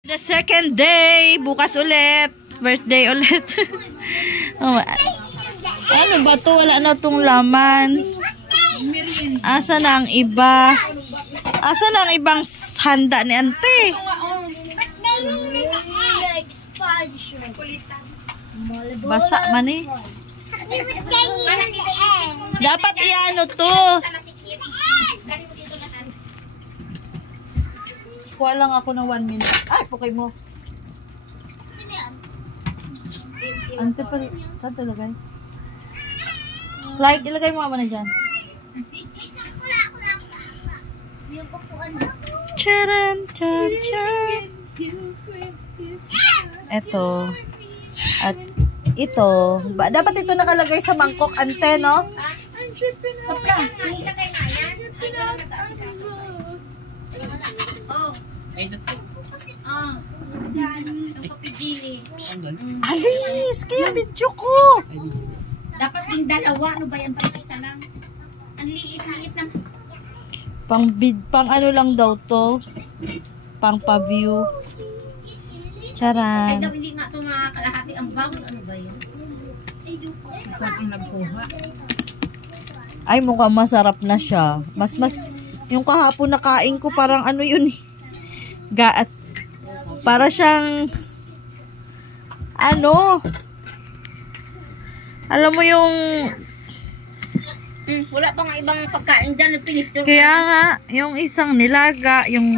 The second day, bukas ulit. Birthday ulit. Oh, ano ba to? Wala na tong laman. Asa na ang iba? Asa na ang ibang handa ni ante? Basa man eh. Dapat iano to. Kuha lang ako ng 1 minute. Ay, pukay mo. Ante pa. Saan ito lagay? Like, ilagay mo naman na dyan. Charan, chan, chan. Ito. At ito. Dapat ito nakalagay sa mangkok, ante, no? Sapla. Alis! Kaya video ko! Dapat yung dalawa. Ano ba yan? Isa lang. Ang liit-liit na. Pang ano lang daw to. Pang pa-view. Ay Charan. daw hindi nga ito makakalahati ang bawal. Ano ba yan? Ikaw ang nagkuha. Ay, mukhang masarap na siya. Yung kahapon na kain ko, parang ano yun eh. Para siyang, ano, alam mo yung, Wala pa nga ibang pagkain dyan. kaya nga, yung isang nilaga, yung,